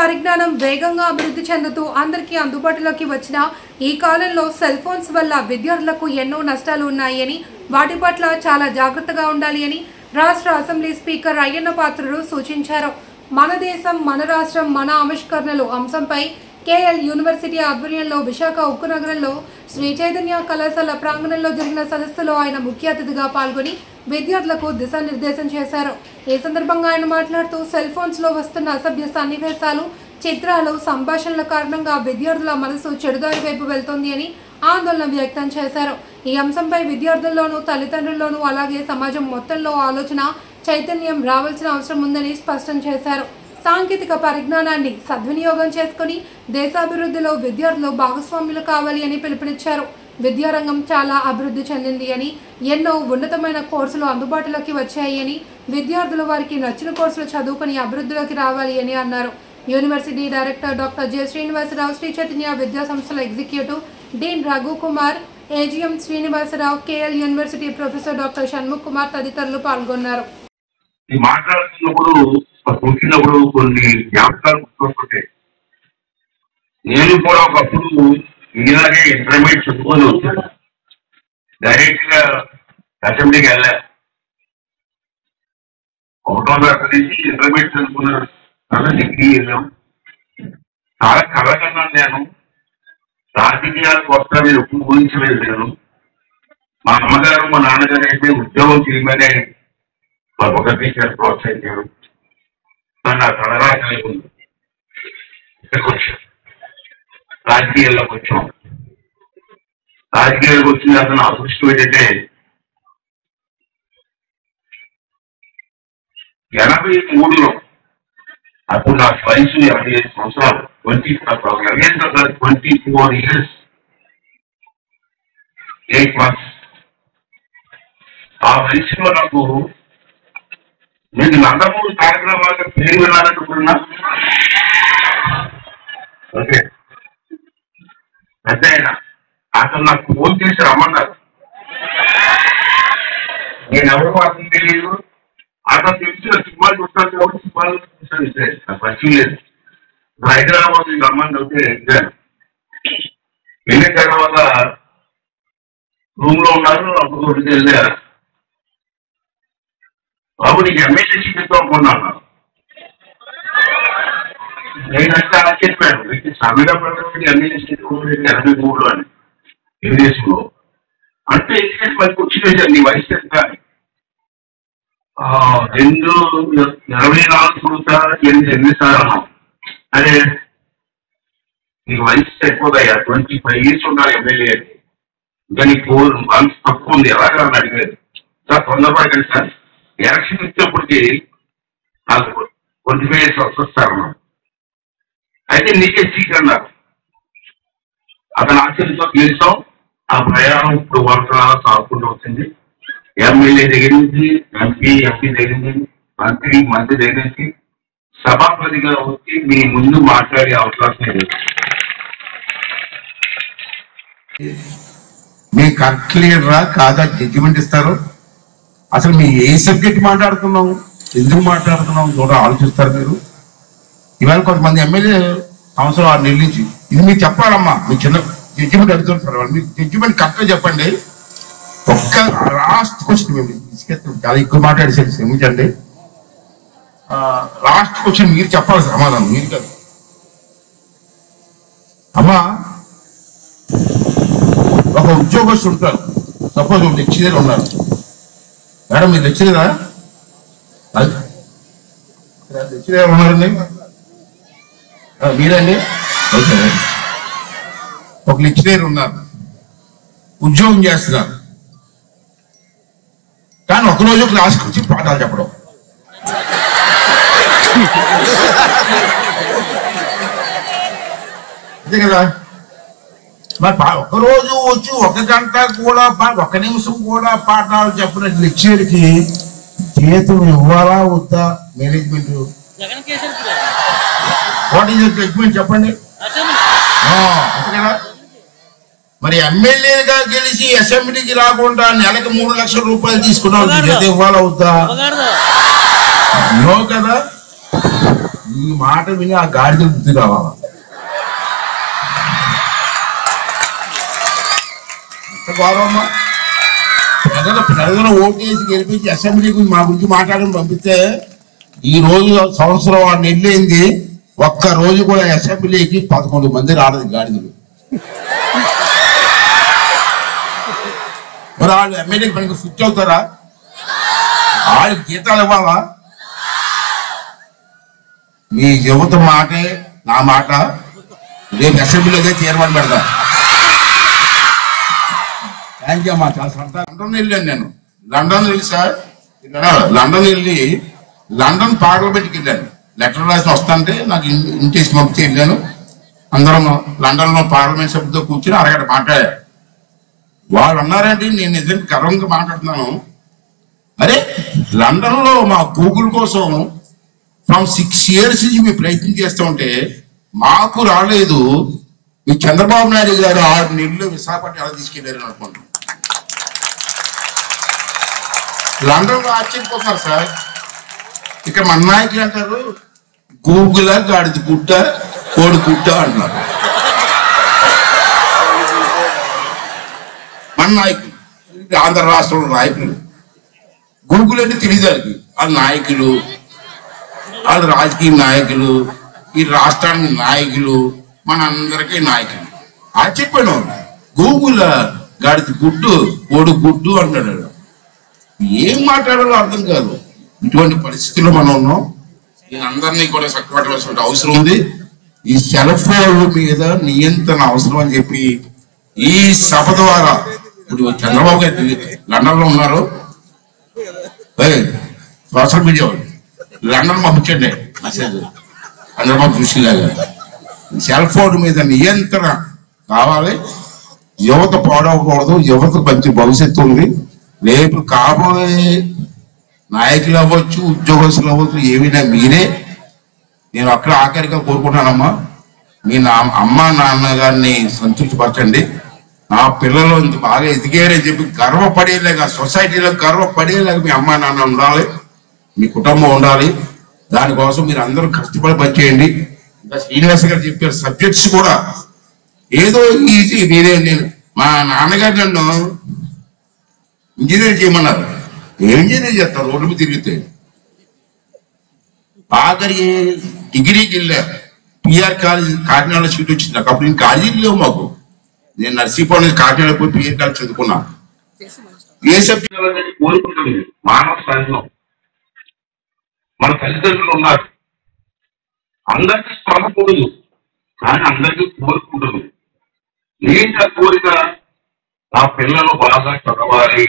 పరిజ్ఞానం వేగంగా అభివృద్ధి చెందుతూ అందరికీ అందుబాటులోకి వచ్చిన ఈ కాలంలో సెల్ ఫోన్స్ వల్ల విద్యార్థులకు ఎన్నో నష్టాలు ఉన్నాయని, వాటి పట్ల చాలా జాగ్రత్తగా ఉండాలి అని రాష్ట్ర అసెంబ్లీ స్పీకర్ అయ్యన్న పాత్రుడు సూచించారు. మన దేశం మన రాష్ట్రం మన ఆవిష్కరణలు అంశంపై కేఎల్ యూనివర్సిటీ ఆధ్వర్యంలో విశాఖ ఉక్కు నగరంలో శ్రీ చైతన్య కళాశాల ప్రాంగణంలో జరిగిన సదస్సులో ఆయన ముఖ్య అతిథిగా పాల్గొని విద్యార్థులకు దిశానిర్దేశం చేశారు. ఈ సందర్భంగా ఆయన మాట్లాడుతూ సెల్ ఫోన్స్ లో వస్తున్న అసభ్య సన్నివేశాలు, చిత్రాలు, సంభాషణల కారణంగా విద్యార్థుల మనసు చెడుదారి వైపు వెళ్తోంది అని ఆందోళన వ్యక్తం చేశారు. ఈ అంశంపై విద్యార్థుల్లోనూ తల్లిదండ్రుల్లోనూ అలాగే సమాజం మొత్తంలో ఆలోచన చైతన్యం రావాల్సిన అవసరం ఉందని స్పష్టం చేశారు. సాంకేతిక పరిజ్ఞానాన్ని సద్వినియోగం చేసుకుని దేశాభివృద్ధిలో విద్యార్థులు భాగస్వాములు కావాలి అని పిలుపునిచ్చారు. విద్యారంగం చాలా అభివృద్ధి చెందింది అని, ఎన్నో ఉన్నతమైన కోర్సులు అందుబాటులోకి వచ్చాయి అని, విద్యార్థులు వారికి నచ్చిన కోర్సులు చదువుకుని అభివృద్ధిలోకి రావాలి అని అన్నారు. University director doctor J Srinivasa Rao, Sri Chaitanya విద్యా సంస్థల executive dean Raghu Kumar, AGM Srinivasa Rao, KL university professor doctor Shanmukh Kumar తదితరులు పాల్గొన్నారు. కూర్చున్నప్పుడు కొన్ని జ్ఞాపకాలు గుర్తొస్తుంటాయి. నేను కూడా ఒకప్పుడు ఇలాగే ఇంటర్మీడియట్ చదువుకొని వచ్చాను. డైరెక్ట్ గా అసెంబ్లీకి వెళ్ళా. 1వ తరగతి నుంచి ఇంటర్మీడియట్ చదువుకున్నాను. డిగ్రీ వెళ్ళాం. చాలా కలగన్నాను నేను. రాజకీయాలకు వస్తా మీరు ఎప్పుడు ఊహించలేదు నేను. మా అమ్మగారు మా నాన్నగారు అయితే ఉద్యోగం చేయమనే ఒకటి ప్రోత్సహించారు. నా తలరాజు ఇక్కడికి వచ్చాం. రాజకీయాల్లోకి వచ్చాం. రాజకీయాలకు వచ్చిన అతను అదృష్టం ఏంటంటే 83లో అప్పుడు నా వయసు 25 సంవత్సరాలు. 24 years 8 months. ఆ వయసులో నాకు మీకు నందమూరి కార్యక్రమాలకు పేరు వినాలనుకున్నా. ఓకే, పెద్ద ఆయన అతను నాకు ఫోన్ చేసి రమ్మన్నారు. నేను ఎవరు అతను తెలియదు. అతను తెలిసిన సినిమాలు చూస్తాను కాబట్టి సినిమాలు చూసాను. నాకు పరిచయం లేదు. హైదరాబాద్ రమ్మని అయితే వెళ్ళాను. వెళ్ళిన తర్వాత రూమ్ లో ఉన్నారు. అప్పుడు ఒకటి వెళ్ళారు. బాబు నీకు ఎమ్మెల్యే సీట్ అనుకున్నాను. నేనంటే అలా చెప్పాను. సమీర ప్రకారం ఎమ్మెల్యే సీట్ 83లో అని తెలుగుదేశంలో అంటే మనకి వచ్చిన నీ వయసు ఎంత 24 పుడతా 8 సార్లు. అదే నీకు వయసు సరిపోతాయా? 25 years ఉండాలి ఎమ్మెల్యే అని. ఇంకా నీకు 4 months తక్కువ ఉంది. ఎలాగా అని అడిగారు. సార్ తొందరపడకండి సార్, ఎలక్షన్ ఇచ్చేప్పటికి నాకు 25 years వస్తారు. అయితే నీకే సీట్ అన్నారు. అతను ఆశ్చర్యంతో గెలిచాం. ఆ ప్రయాణం ఇప్పుడు వరుసగా సాగుకుంటూ వచ్చింది. ఎమ్మెల్యే దగ్గర నుంచి ఎంపీ దగ్గర నుంచి మంత్రి దగ్గర నుంచి సభాపతిగా వచ్చి మీ ముందు మాట్లాడే అవకాశం లేదు. మీకు క్లియర్ రా కాదా జడ్జిమెంట్ ఇస్తారు. అసలు మీ ఏ సబ్జెక్ట్ మాట్లాడుతున్నాం, ఎందుకు మాట్లాడుతున్నాం కూడా ఆలోచిస్తారు మీరు. ఇవాళ కొంతమంది ఎమ్మెల్యే సంవత్సరం 6 నెలల నుంచి ఇది మీకు చెప్పాలమ్మా. మీ చిన్న జడ్జిమెంట్ అడుగుతున్నారు. మీకు జడ్జిమెంట్ కరెక్ట్గా చెప్పండి. ఒక్క లాస్ట్ క్వశ్చన్ మేము చాలా ఎక్కువ మాట్లాడేసరికి క్షమించండి. లాస్ట్ క్వశ్చన్ మీరు చెప్పాలి సమాధానం. మీరు కాదు అమ్మా. ఒక ఉద్యోగస్తు ఉంటారు. సపోజ్ ఒక లెక్చరర్ ఉన్నారు. మేడం మీరు లెక్చరరా? లెక్చరర్ ఉన్నారండి మీరండి? ఓకే. ఒక లెక్చరర్ ఉన్నారు, ఉద్యోగం చేస్తున్నారు. కానీ ఒకరోజు క్లాస్కి వచ్చి పాఠాలు చెప్పడం. అంతే కదా. మరి ఒకరోజు వచ్చి 1 గంట కూడా 1 నిమిషం కూడా పాఠాలు చెప్పిన లెక్చర్కి జీతం ఇవ్వాలా వద్దా? మేనేజ్మెంట్ వాట్ ఈజ్ జడ్జ్మెంట్ చెప్పండి. అంతే కదా. మరి ఎమ్మెల్యేగా గెలిచి అసెంబ్లీకి రాకుండా నెలకు 3 లక్షల రూపాయలు తీసుకున్నావు, జీతం ఇవ్వాలా వద్దా? నో కదా. ఈ మాట విని ఆ గాడిదలు బుద్ధి రావాలా? ఎంత గౌరవమా! ప్రజలు ఓటు వేసి గెలిపించి అసెంబ్లీ గురించి మా గురించి మాట్లాడడం పంపిస్తే ఈ రోజు సంవత్సరం 6 నెలలు అయింది, ఒక్క రోజు కూడా అసెంబ్లీకి 11 మంది రాలేదు గాడిదలు. మరి వాళ్ళు ఎమ్మెల్యేకి పనికి స్విచ్ అవుతారా? వాళ్ళకి జీతాలు ఇవ్వాలా? మీ యువత మాటే నా మాట. రేపు అసెంబ్లీలో తీర్మానం పెడతా. థ్యాంక్ యూ అమ్మా. చాలా సంతోషం. లండన్ వెళ్ళాను నేను. లండన్ వెళ్ళి సార్, లండన్ వెళ్ళి లండన్ పార్లమెంట్కి వెళ్ళాను. లెటర్ రాసి వస్తుంటే నాకు ఇంటికి పంపించి వెళ్ళాను. అందరం లండన్ లో పార్లమెంట్ సభ్యులతో కూర్చొని అరగంట మాట్లాడారు. వాళ్ళు అన్నారంటే నేను నిజంగా గర్వంగా మాట్లాడుతున్నాను. అరే లండన్ లో మా గూగుల్ కోసం ఫ్రమ్ 6 years నుంచి మేము ప్రయత్నం చేస్తూ ఉంటే మాకు రాలేదు, మీ చంద్రబాబు నాయుడు గారు 6 నెలలు విశాఖపట్నం ఎలా తీసుకెళ్లారని అనుకుంటున్నాం. లండన్ లో ఆశ్చర్యపోతున్నారు సార్. ఇక్కడ మన నాయకులు అంటారు గూగుల్ గాడిద గుట్ట కోడి గుట్ట అంటున్నారు. మన నాయకులు ఆంధ్ర రాష్ట్రంలో నాయకులు గూగుల్ అంటే తెలియదు వాళ్ళకి. వాళ్ళ నాయకులు, వాళ్ళ రాజకీయ నాయకులు, ఈ రాష్ట్రానికి నాయకులు, మన అందరికీ నాయకులు. ఆశ్చర్యపోయిన గూగుల్ గాడిద గుడ్డు కోడి గుడ్డు అంటాడు. ఏం మాట్లాడాలో అర్థం కాదు. ఇటువంటి పరిస్థితుల్లో మనం ఉన్నాం. నేను అందరినీ కూడా చక్కబట్టవలసిన అవసరం ఉంది. ఈ సెల్ ఫోన్ మీద నియంత్రణ అవసరం అని చెప్పి ఈ సభ ద్వారా ఇప్పుడు చంద్రబాబు గారు లండన్ లో ఉన్నారు, సోషల్ మీడియా లండన్ పంపించండి మెసేజ్ చంద్రబాబు చూసేలాగా. సెల్ ఫోన్ మీద నియంత్రణ కావాలి. యువత పాడవకూడదు. యువతకు మంచి భవిష్యత్తు ఉంది. రేపు కాబోయే నాయకులు అవ్వచ్చు, ఉద్యోగస్తులు అవ్వచ్చు, ఏమైనా మీరే. నేను అక్కడ ఆఖరిగా కోరుకుంటానమ్మా, మీ అమ్మ నాన్నగారిని సంతృప్తిపరచండి. నా పిల్లలు ఇంత బాగా ఎదిగారని చెప్పి గర్వపడేలాగా, సొసైటీలో గర్వపడేలాగా మీ అమ్మ నాన్న ఉండాలి, మీ కుటుంబం ఉండాలి. దానికోసం మీరు అందరూ కష్టపడి పనిచేయండి. ఇంకా శ్రీనివాస్ గారు చెప్పారు సబ్జెక్ట్స్ కూడా ఏదో ఈజీ. నేను మా నాన్నగారు నన్ను ఇంజనీర్ చేయమన్నారు. ఏం ఇంజనీర్ చేస్తారు? రోడ్డు మీద తిరిగితే. ఆఖరికి డిగ్రీకి వెళ్ళా. పిఆర్ కాలేజ్ కాకినాడలో సీట్ వచ్చింది నాకు. అప్పుడు నేను కాలేజీలు లేవు మాకు. నేను నర్సీపూర్ నుంచి కాకినాడ పోయి పిఆర్ కాలేజ్ చదువుకున్నా. ఏ సబ్జెక్ట్ కోరుకుంటుంది మానవ సహజం. మన తల్లిదండ్రులు ఉన్నారు, అందరికీ శ్రమకూడదు, కానీ అందరికీ కోరుకుంటుంది. ఏంటి ఆ కోరిక? నా పిల్లలు బాగా చదవాలి,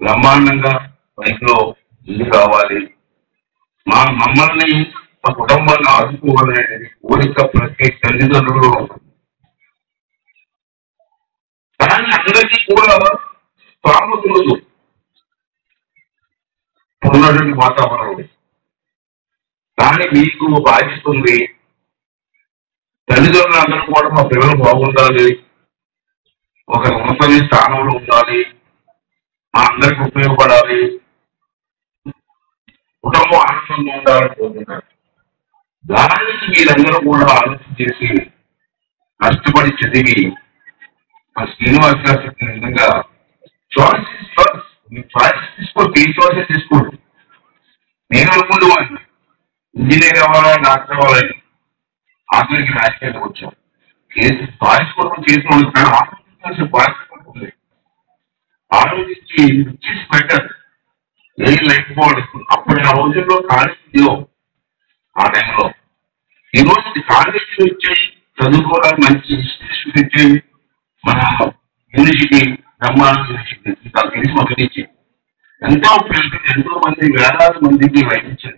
బ్రహ్మాండంగా లైఫ్లో ఇల్లు కావాలి, మా మమ్మల్ని మా కుటుంబాన్ని ఆదుకోవాలి అనేది కోరిక ప్రతి తల్లిదండ్రులు. కానీ అందరికీ కూడా స్థామత ఉండదు ఉన్నటువంటి వాతావరణం. కానీ మీకు బాధ్యత ఉంది. తల్లిదండ్రులు అందరూ కూడా మా పిల్లలు బాగుండాలి, ఒక ఉన్నత స్థానంలో ఉండాలి, మా అందరికి ఉపయోగపడాలి, కుటుంబం ఆనందంగా ఉండాలని కోరుకుంటారు. దానికి మీరందరూ కూడా ఆలోచన చేసి కష్టపడి చదివి మా శ్రీనివాస్ గారు చెప్పిన విధంగా చాయిస్ తీసుకోండి, ఏ చాయిస్ తీసుకోండి. నేను అనుకుంటున్నాను ఇంజనీర్ అవ్వాలని, డాక్టర్ అవ్వాలని. ఆఖరికి రాజకీయాలకు వచ్చాం. చాయిస్ కోసం చేసిన వాళ్ళు కానీ ఆలోచించాల్సిన బాధ్యత. ఆలోచించి బెటర్ ఏ లైఫ్ బాగుంటుంది. అప్పుడు ఆ రోజుల్లో కాలేజీలో ఆ టైంలో ఈ రోజు కాలేజీలు వచ్చాయి, చదువుకోవడానికి మంచి ఇన్స్టిట్యూషన్ వచ్చాయి. మన యూనివర్సిటీ బ్రహ్మాండ యూనివర్సిటీ తెలిసి మాకు ఎంతో మంది వేలాది మందికి వైద్యం